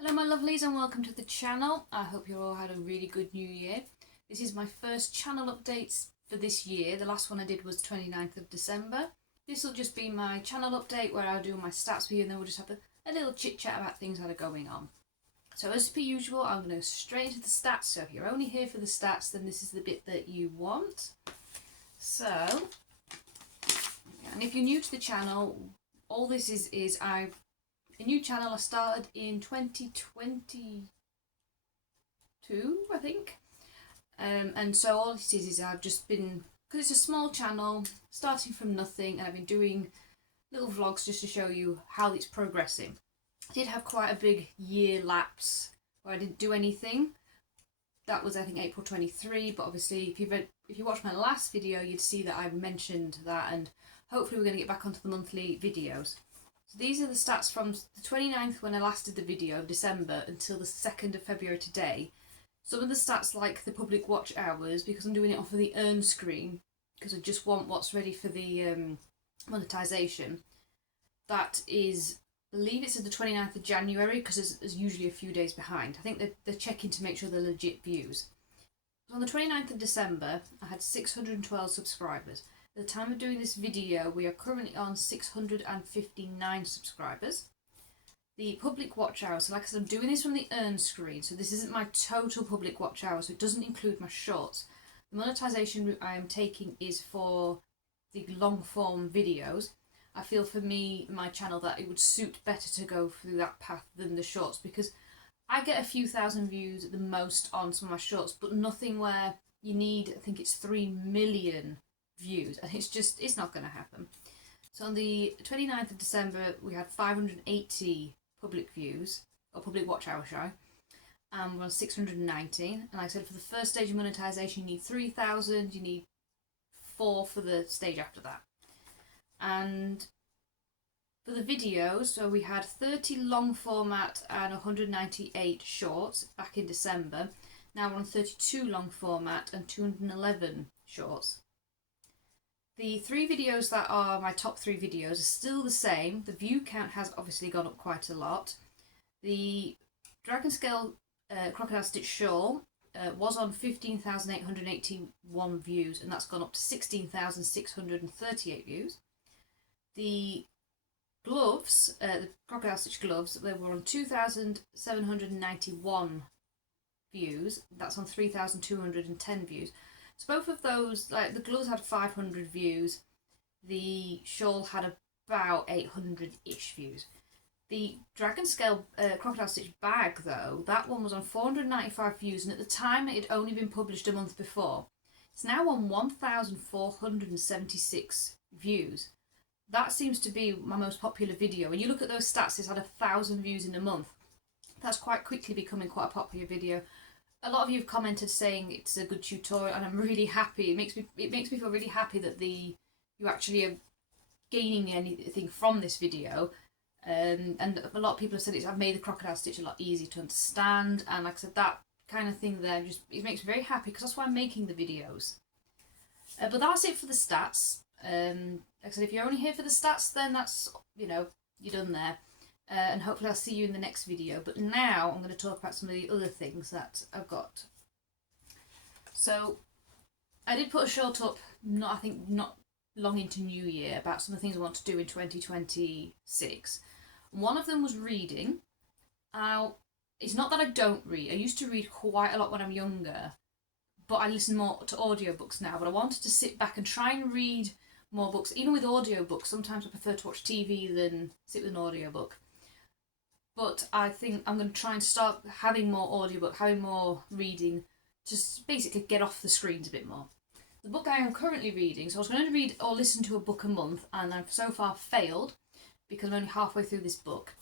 Hello my lovelies and welcome to the channel. I hope you all had a really good new year. This is my first channel updates for this year. The last one I did was 29th of December. This will just be my channel update where I'll do my stats for you and then we'll just have a little chit chat about things that are going on. So as per usual, I'm going to go straight into the stats. So if you're only here for the stats, then this is the bit that you want. So, and if you're new to the channel, all this is a new channel I started in 2022, I think. And so all this is I've just been, because it's a small channel, starting from nothing, and I've been doing little vlogs just to show you how it's progressing. I did have quite a big year lapse where I didn't do anything. That was, I think, April 23, but obviously if you watched my last video, you'd see that I mentioned that, and hopefully we're going to get back onto the monthly videos. So these are the stats from the 29th when I last did the video, December, until the 2nd of February today. Some of the stats like the public watch hours, because I'm doing it off of the earn screen, because I just want what's ready for the monetisation. That is, I believe it's at the 29th of January, because it's usually a few days behind. I think they're checking to make sure they're legit views. So on the 29th of December, I had 612 subscribers. At the time of doing this video, we are currently on 659 subscribers. The public watch hours, so like I said, I'm doing this from the earn screen, so this isn't my total public watch hours, so it doesn't include my shorts. The monetisation route I am taking is for the long form videos. I feel for me, my channel, that it would suit better to go through that path than the shorts, because I get a few thousand views at the most on some of my shorts, but nothing where you need, I think it's 3 million views, and it's not going to happen. So on the 29th of December we had 580 public views, or public watch hours, and we're on 619. And like I said, for the first stage of monetisation you need 3,000, you need 4 for the stage after that. And for the videos, so we had 30 long format and 198 shorts back in December. Now we're on 32 long format and 211 shorts. The 3 videos that are my top 3 videos are still the same. The view count has obviously gone up quite a lot. The Dragon Scale Crocodile Stitch Shawl was on 15,881 views, and that's gone up to 16,638 views. The gloves, the Crocodile Stitch gloves, they were on 2,791 views. That's on 3,210 views. So both of those, like the gloves had 500 views, the shawl had about 800-ish views. The Dragon Scale Crocodile Stitch bag, though, that one was on 495 views, and at the time it had only been published a month before. It's now on 1,476 views. That seems to be my most popular video. When you look at those stats, it's had 1,000 views in a month. That's quite quickly becoming quite a popular video. A lot of you have commented saying it's a good tutorial, and I'm really happy. It makes me feel really happy that you actually are gaining anything from this video. And a lot of people have said I've made the crocodile stitch a lot easier to understand, and like I said, that kind of thing there it makes me very happy, because that's why I'm making the videos. But that's it for the stats. Like I said, if you're only here for the stats, then that's, you're done there. And hopefully I'll see you in the next video. But now I'm going to talk about some of the other things that I've got. So I did put a short up, not long into New Year, about some of the things I want to do in 2026. One of them was reading. Now, it's not that I don't read. I used to read quite a lot when I'm younger, but I listen more to audiobooks now. But I wanted to sit back and try and read more books. Even with audiobooks, sometimes I prefer to watch TV than sit with an audiobook. But I think I'm going to try and start having more audiobook, having more reading, just basically get off the screens a bit more. The book I am currently reading, so I was going to read or listen to a book a month, and I've so far failed because I'm only halfway through this book.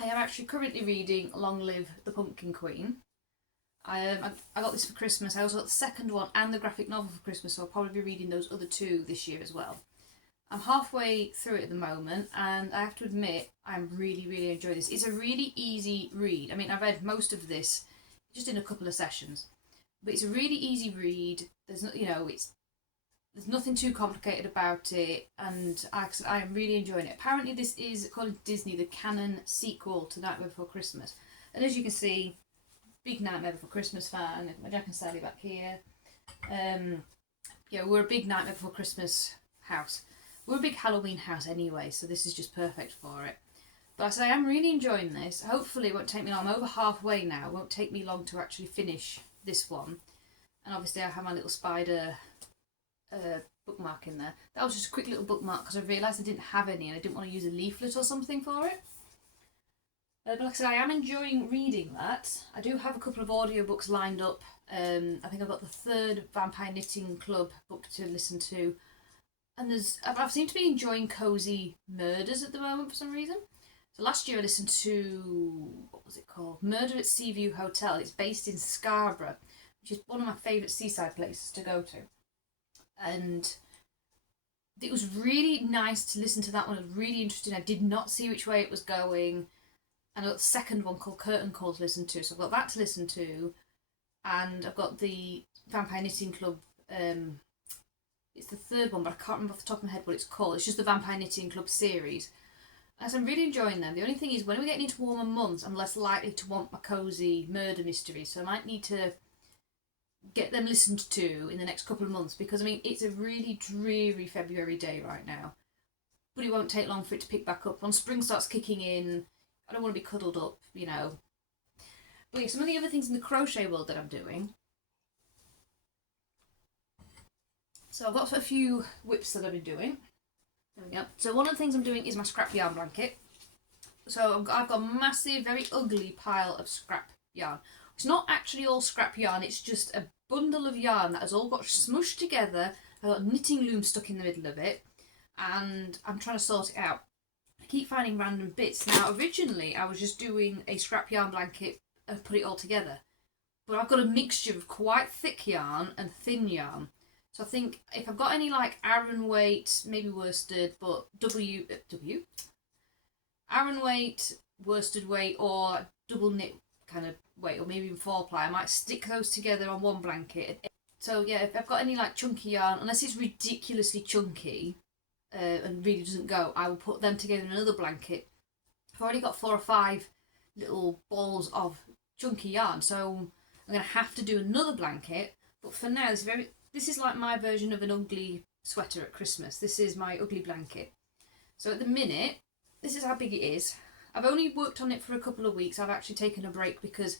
I am actually currently reading Long Live the Pumpkin Queen. I got this for Christmas. I also got the second one and the graphic novel for Christmas, so I'll probably be reading those other 2 this year as well. I'm halfway through it at the moment, and I have to admit I'm really, really enjoying this. It's a really easy read. I mean, I read most of this just in a couple of sessions, but it's a really easy read. There's no, there's nothing too complicated about it, and I am really enjoying it. Apparently, this is, according to Disney, the canon sequel to Nightmare Before Christmas. And as you can see, big Nightmare Before Christmas fan. My Jack and Sally back here. Yeah, we're a big Nightmare Before Christmas house. We're a big Halloween house anyway, so this is just perfect for it. But I say I'm really enjoying this. Hopefully it won't take me long. I'm over halfway now. It won't take me long to actually finish this one. And obviously I have my little spider bookmark in there. That was just a quick little bookmark because I realised I didn't have any and I didn't want to use a leaflet or something for it. But like I said, I am enjoying reading that. I do have a couple of audiobooks lined up. I think I've got the 3rd Vampire Knitting Club book to listen to. And I've seemed to be enjoying Cozy Murders at the moment for some reason. So last year I listened to, what was it called? Murder at Seaview Hotel. It's based in Scarborough, which is one of my favourite seaside places to go to. And it was really nice to listen to that one. It was really interesting. I did not see which way it was going. And I've got the second one called Curtain Call to listen to. So I've got that to listen to. And I've got the Vampire Knitting Club. It's the 3rd one, but I can't remember off the top of my head what it's called. It's just the Vampire Knitting Club series. And so I'm really enjoying them. The only thing is, when we're getting into warmer months, I'm less likely to want my cosy murder mysteries. So I might need to get them listened to in the next couple of months. Because, I mean, it's a really dreary February day right now. But it won't take long for it to pick back up. When spring starts kicking in, I don't want to be cuddled up, you know. But yeah, some of the other things in the crochet world that I'm doing. So I've got a few whips that I've been doing. There we go. So one of the things I'm doing is my scrap yarn blanket. So I've got a massive, very ugly pile of scrap yarn. It's not actually all scrap yarn, it's just a bundle of yarn that has all got smushed together. I've got a knitting loom stuck in the middle of it, and I'm trying to sort it out. I keep finding random bits. Now, originally I was just doing a scrap yarn blanket and put it all together. But I've got a mixture of quite thick yarn and thin yarn. So I think if I've got any like Aran weight, maybe worsted, but Aran weight, worsted weight, or double knit kind of weight, or maybe even 4-ply, I might stick those together on one blanket. So yeah, if I've got any like chunky yarn, unless it's ridiculously chunky and really doesn't go, I will put them together in another blanket. I've already got 4 or 5 little balls of chunky yarn, so I'm going to have to do another blanket. But for now, this is like my version of an ugly sweater at Christmas. This is my ugly blanket. So at the minute, this is how big it is. I've only worked on it for a couple of weeks. I've actually taken a break because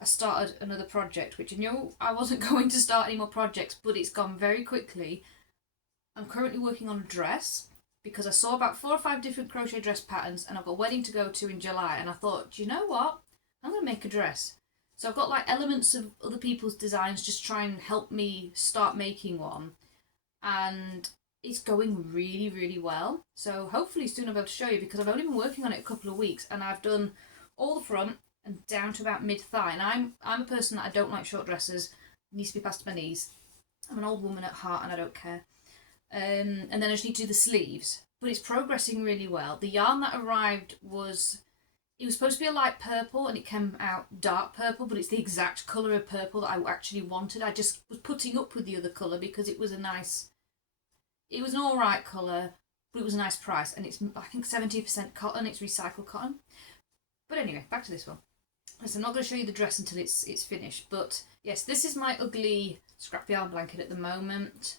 I started another project, which I know I wasn't going to start any more projects, but it's gone very quickly. I'm currently working on a dress because I saw about 4 or 5 different crochet dress patterns, and I've got a wedding to go to in July, and I thought, do you know what? I'm going to make a dress. So I've got like elements of other people's designs just try and help me start making one. And it's going really, really well. So hopefully soon I'll be able to show you, because I've only been working on it a couple of weeks and I've done all the front and down to about mid-thigh. And I'm a person that I don't like short dresses. It needs to be past my knees. I'm an old woman at heart and I don't care. And then I just need to do the sleeves. But it's progressing really well. The yarn that arrived it was supposed to be a light purple and it came out dark purple, but it's the exact colour of purple that I actually wanted. I just was putting up with the other colour because it was an alright colour, but it was a nice price. And it's, I think, 70% cotton. It's recycled cotton. But anyway, back to this one. So I'm not going to show you the dress until it's finished. But yes, this is my ugly scrap yarn blanket at the moment.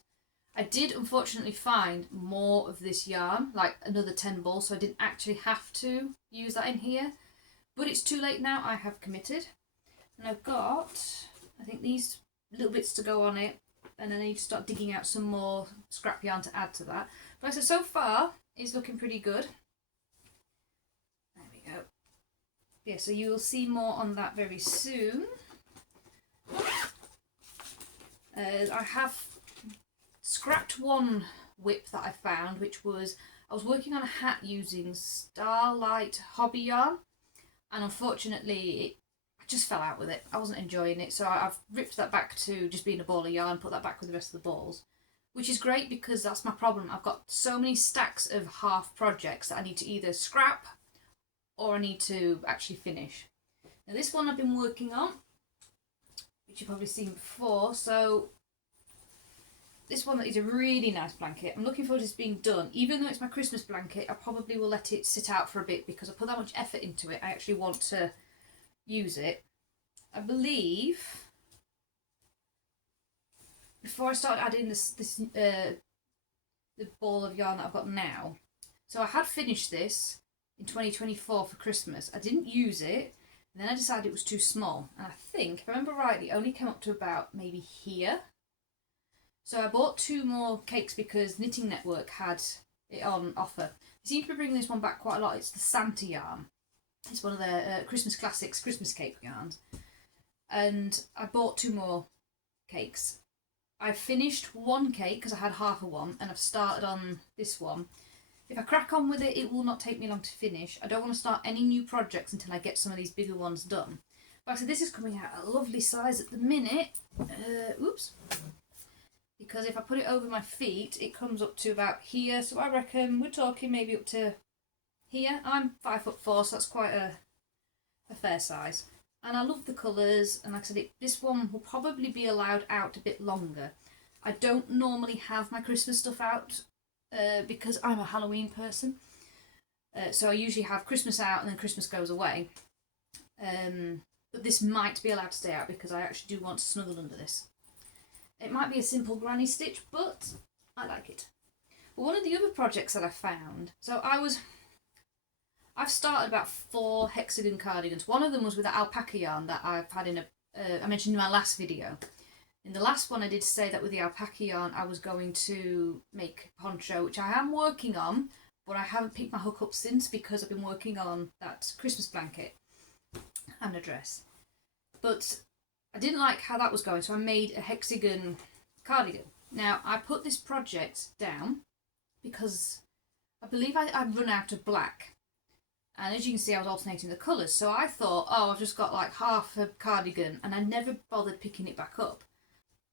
I did unfortunately find more of this yarn, like another 10 balls, so I didn't actually have to use that in here. But it's too late now, I have committed. And I've got, I think, these little bits to go on it, and I need to start digging out some more scrap yarn to add to that. But like I said, so far, it's looking pretty good. There we go. Yeah, so you will see more on that very soon. I have scrapped one whip that I found, which was, I was working on a hat using Starlight Hobby yarn, and unfortunately I just fell out with it. I wasn't enjoying it, so I've ripped that back to just being a ball of yarn, put that back with the rest of the balls, which is great because that's my problem. I've got so many stacks of half projects that I need to either scrap or I need to actually finish. Now this one I've been working on, which you've probably seen before, so this one is a really nice blanket. I'm looking forward to this being done. Even though it's my Christmas blanket, I probably will let it sit out for a bit because I put that much effort into it. I actually want to use it. I believe before I started adding the ball of yarn that I've got now. So I had finished this in 2024 for Christmas. I didn't use it, and then I decided it was too small. And I think, if I remember rightly, it only came up to about maybe here. So I bought 2 more cakes because Knitting Network had it on offer. They seem to be bringing this one back quite a lot. It's the Santa yarn. It's one of their Christmas classics, Christmas cake yarns. And I bought 2 more cakes. I finished 1 cake because I had half of one, and I've started on this one. If I crack on with it, it will not take me long to finish. I don't want to start any new projects until I get some of these bigger ones done. But like I said, this is coming out a lovely size at the minute. Oops. Because if I put it over my feet, it comes up to about here. So I reckon we're talking maybe up to here. I'm 5'4", so that's quite a fair size. And I love the colours, and like I said, this one will probably be allowed out a bit longer. I don't normally have my Christmas stuff out because I'm a Halloween person. So I usually have Christmas out and then Christmas goes away. But this might be allowed to stay out because I actually do want to snuggle under this. It might be a simple granny stitch, but I like it. But one of the other projects that I found, so I've started about 4 hexagon cardigans. One of them was with the alpaca yarn that I've had in I mentioned in my last video. In the last one I did say that with the alpaca yarn I was going to make a poncho, which I am working on, but I haven't picked my hook up since because I've been working on that Christmas blanket and a dress. But I didn't like how that was going, so I made a hexagon cardigan. Now, I put this project down because I believe I'd run out of black. And as you can see, I was alternating the colours. So I thought, oh, I've just got like half a cardigan, and I never bothered picking it back up.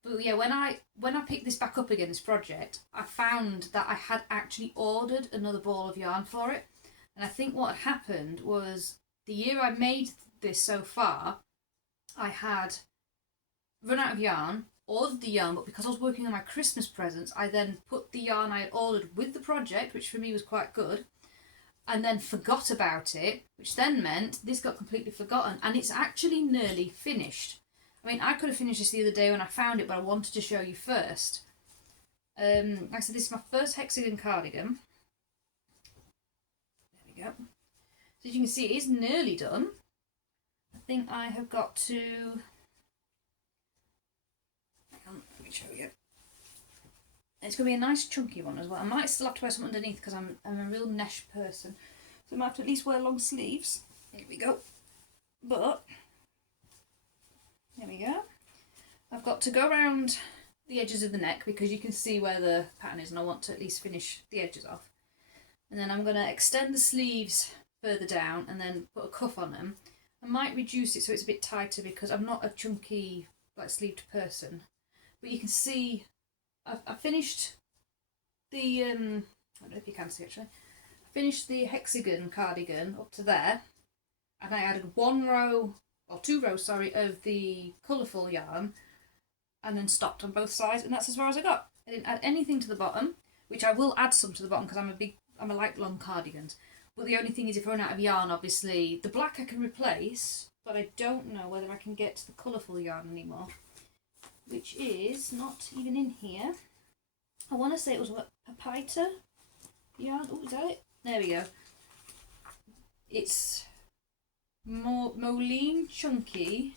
But yeah, when I picked this back up again, this project, I found that I had actually ordered another ball of yarn for it. And I think what had happened was the year I made this so far, I had run out of yarn, ordered the yarn, but because I was working on my Christmas presents, I then put the yarn I had ordered with the project, which for me was quite good, and then forgot about it, which then meant this got completely forgotten, and it's actually nearly finished. I mean, I could have finished this the other day when I found it, but I wanted to show you first. Like I said, this is my first hexagon cardigan. There we go. So as you can see, it is nearly done. I think I have got to... Hang on, let me show you. It's going to be a nice chunky one as well. I might still have to wear something underneath because I'm a real nesh person. So I might have to at least wear long sleeves. Here we go. But, there we go. I've got to go around the edges of the neck because you can see where the pattern is, and I want to at least finish the edges off. And then I'm going to extend the sleeves further down and then put a cuff on them. I might reduce it so it's a bit tighter because I'm not a chunky, like, sleeved person. But you can see I finished the, I don't know if you can see actually, I finished the hexagon cardigan up to there, and I added 1 row, or 2 rows, sorry, of the colourful yarn, and then stopped on both sides, and that's as far as I got. I didn't add anything to the bottom, which I will add some to the bottom because I'm a like long cardigans. But the only thing is, if I run out of yarn, obviously, the black I can replace, but I don't know whether I can get the colourful yarn anymore, which is not even in here. I want to say it was what, Papita yarn. Oh, is that it? There we go. It's Moline Chunky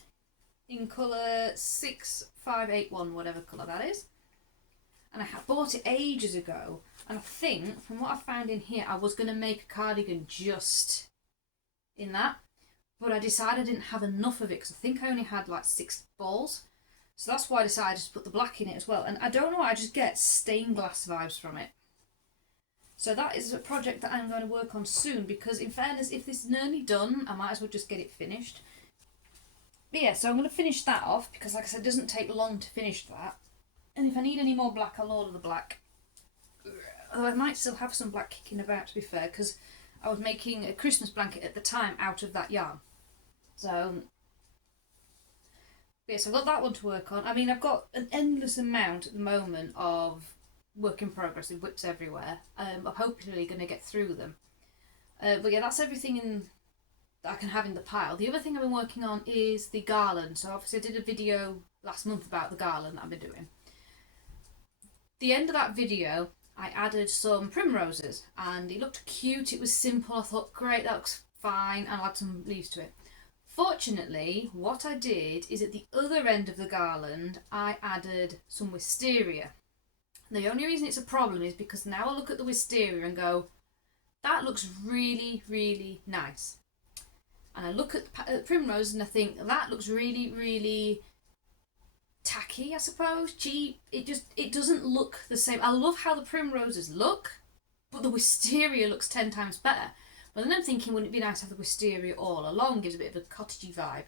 in colour 6581, whatever colour that is. And I bought it ages ago. And I think, from what I found in here, I was going to make a cardigan just in that. But I decided I didn't have enough of it because I think I only had like 6 balls. So that's why I decided to put the black in it as well. And I don't know, I just get stained glass vibes from it. So that is a project that I'm going to work on soon because, in fairness, if this is nearly done, I might as well just get it finished. But yeah, so I'm going to finish that off because, like I said, it doesn't take long to finish that. And if I need any more black, I'll order the black. Although I might still have some black kicking about, to be fair, because I was making a Christmas blanket at the time out of that yarn. So... yes, I've got that one to work on. I mean, I've got an endless amount at the moment of work in progress with whips everywhere. I'm hopefully going to get through them. But yeah, that's everything that I can have in the pile. The other thing I've been working on is the garland. So obviously I did a video last month about the garland that I've been doing. The end of that video, I added some primroses and it looked cute. It was simple. I thought, great, that looks fine, and I'll add some leaves to it. Fortunately, what I did is at the other end of the garland, I added some wisteria. The only reason it's a problem is because now I look at the wisteria and go, that looks really, really nice. And I look at the primrose and I think, that looks really, really tacky, I suppose, cheap. It doesn't look the same. I love how the primroses look, but the wisteria looks 10 times better. But then I'm thinking, wouldn't it be nice to have the wisteria all along? Gives a bit of a cottagey vibe.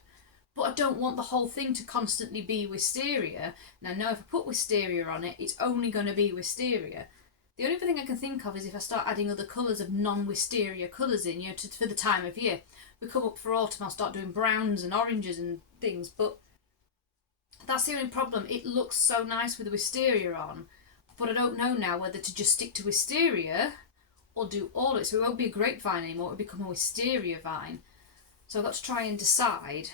But I don't want the whole thing to constantly be wisteria. And I know if I put wisteria on it, it's only going to be wisteria. The only thing I can think of is if I start adding other colours of non-wisteria colours in, for the time of year. We come up for autumn, I'll start doing browns and oranges and things. But that's the only problem. It looks so nice with the wisteria on. But I don't know now whether to just stick to wisteria or do all of it. So it won't be a grapevine anymore, it'll become a wisteria vine. So I've got to try and decide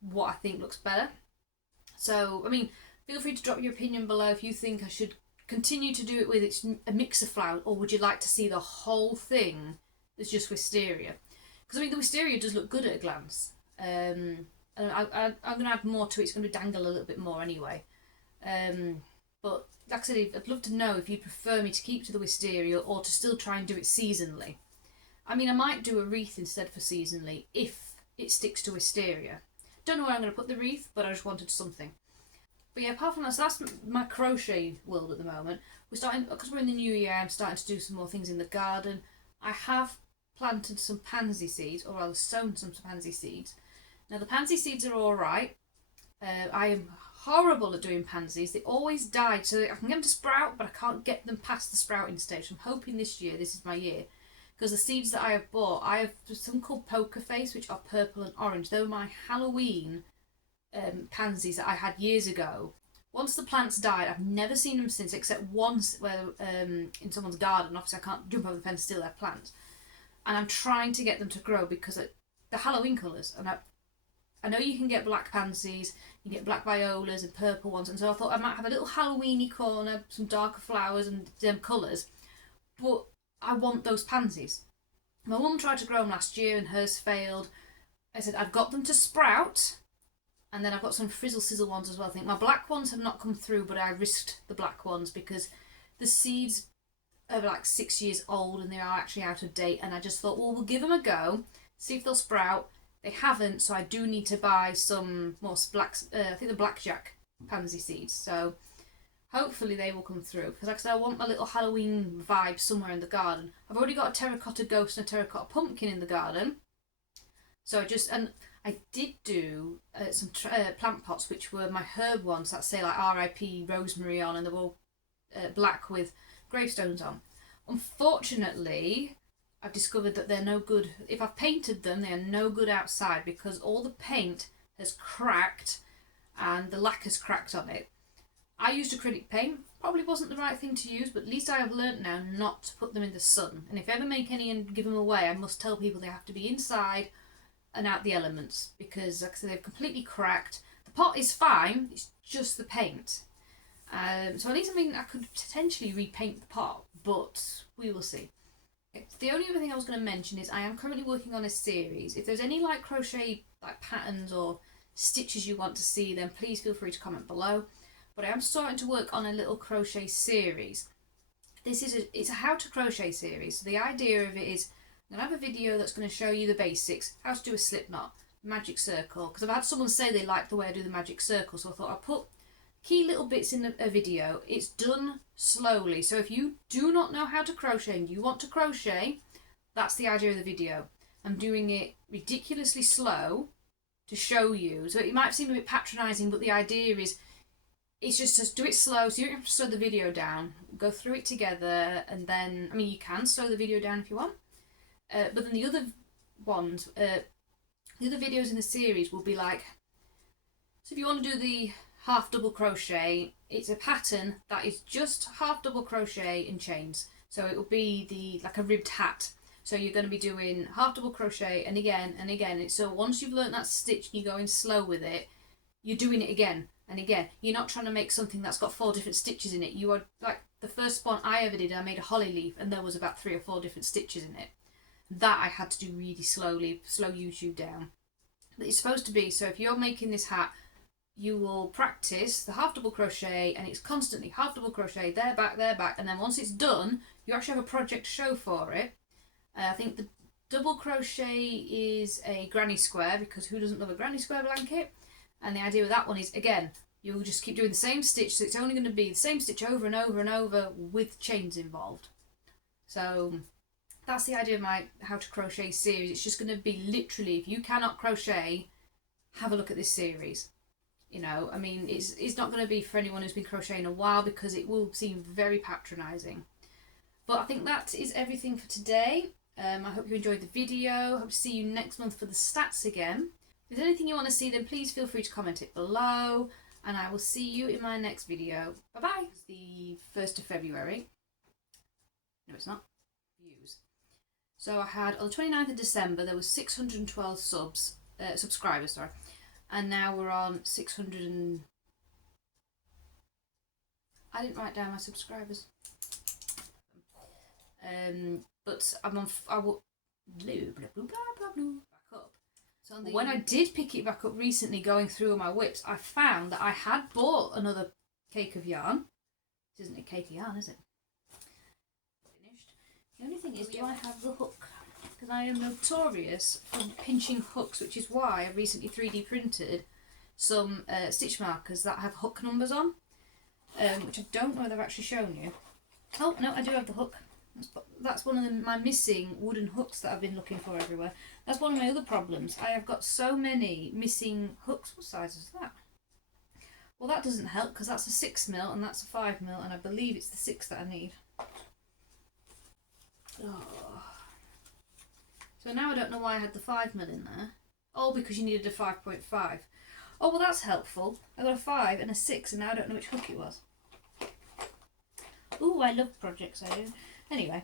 what I think looks better. So, I mean, feel free to drop your opinion below if you think I should continue to do it with a mix of flowers, or would you like to see the whole thing as just wisteria? Because, I mean, the wisteria does look good at a glance. And I'm going to add more to it. It's going to dangle a little bit more anyway. But like I said, I'd love to know if you'd prefer me to keep to the wisteria or to still try and do it seasonally. I mean, I might do a wreath instead for seasonally if it sticks to wisteria. Don't know where I'm going to put the wreath, but I just wanted something. But yeah, apart from that, so that's my crochet world at the moment. We're starting, because we're in the new year, I'm starting to do some more things in the garden. I have planted some pansy seeds, or rather sown some pansy seeds. Now the pansy seeds are alright. I am horrible at doing pansies. They always die, so I can get them to sprout, but I can't get them past the sprouting stage. I'm hoping this year, this is my year. Because the seeds that I have bought, I have some called Poker Face, which are purple and orange. They were my Halloween pansies that I had years ago. Once the plants died, I've never seen them since, except once where in someone's garden. Obviously, I can't jump over the fence, steal their plants. And I'm trying to get them to grow because they're Halloween colours. And I know you can get black pansies, you can get black violas and purple ones. And so I thought I might have a little Halloweeny corner, some darker flowers and them colours. But I want those pansies. My mum tried to grow them last year and hers failed. I said I've got them to sprout, and then I've got some frizzle sizzle ones as well. I think my black ones have not come through, but I risked the black ones because the seeds are like 6 years old and they are actually out of date, and I just thought, well, we'll give them a go, see if they'll sprout. They haven't, so I do need to buy some more I think the blackjack pansy seeds. So hopefully they will come through, because like I said, I want my little Halloween vibe somewhere in the garden. I've already got a terracotta ghost and a terracotta pumpkin in the garden. So I did do some plant pots, which were my herb ones that say like R.I.P. rosemary on, and they're all black with gravestones on. Unfortunately, I've discovered that they're no good. If I've painted them, they are no good outside because all the paint has cracked and the lacquer's cracked on it. I used acrylic paint. Probably wasn't the right thing to use, but at least I have learnt now not to put them in the sun. And if I ever make any and give them away, I must tell people they have to be inside and out the elements, because like I said, they've completely cracked. The pot is fine, it's just the paint. So at least, I mean, I could potentially repaint the pot, but we will see. Okay. The only other thing I was going to mention is I am currently working on a series. If there's any like crochet like patterns or stitches you want to see, then please feel free to comment below. But I am starting to work on a little crochet series. It's a how to crochet series. So the idea of it is I'm going to have a video that's going to show you the basics, how to do a slip knot, magic circle, because I've had someone say they like the way I do the magic circle, so I thought I'll put key little bits in a video. It's done slowly, so if you do not know how to crochet and you want to crochet, that's the idea of the video. I'm doing it ridiculously slow to show you, so it might seem a bit patronising, but the idea is it's just to do it slow, so you don't have to slow the video down. Go through it together, and then, I mean, you can slow the video down if you want. But then the other ones, the other videos in the series will be like, so if you want to do the half double crochet, it's a pattern that is just half double crochet and chains. So it will be like a ribbed hat. So you're going to be doing half double crochet and again and again. So once you've learnt that stitch and you're going slow with it, you're doing it again and again. You're not trying to make something that's got 4 different stitches in it. You are like the first one I ever did, I made a holly leaf and there was about 3 or 4 different stitches in it. That I had to do really slowly, slow YouTube down. But it's supposed to be, so if you're making this hat, you will practice the half double crochet and it's constantly half double crochet, there, back, and then once it's done, you actually have a project to show for it. I think the double crochet is a granny square, because who doesn't love a granny square blanket? And the idea with that one is, again, you'll just keep doing the same stitch, so it's only going to be the same stitch over and over and over with chains involved. So that's the idea of my how to crochet series. It's just going to be literally, if you cannot crochet, have a look at this series. You know, I mean, it's not going to be for anyone who's been crocheting a while, because it will seem very patronising. But I think that is everything for today. I hope you enjoyed the video. Hope to see you next month for the stats again. If there's anything you want to see, then please feel free to comment it below. And I will see you in my next video. Bye-bye. It's the 1st of February. No, it's not. Views. So I had, on the 29th of December, there was 612 subscribers, sorry. And now we're on 600 and... I didn't write down my subscribers. But I'm on... I will... Back up. So when I did pick it back up recently, going through all my whips, I found that I had bought another cake of yarn. This isn't a cake of yarn, is it? Finished. The only thing is, do I have the hook? Because I am notorious for pinching hooks, which is why I recently 3D printed some stitch markers that have hook numbers on, which I don't know if I've actually shown you. Oh, no, I do have the hook. That's one of my missing wooden hooks that I've been looking for everywhere. That's one of my other problems. I have got so many missing hooks. What size is that? Well, that doesn't help, because that's a 6mm and that's a 5mm, and I believe it's the 6 that I need. Oh. So now I don't know why I had the 5mm in there. Oh, because you needed a 5.5. Oh, well, that's helpful. I got a 5 and a 6, and now I don't know which hook it was. Ooh, I love projects, I do. Anyway,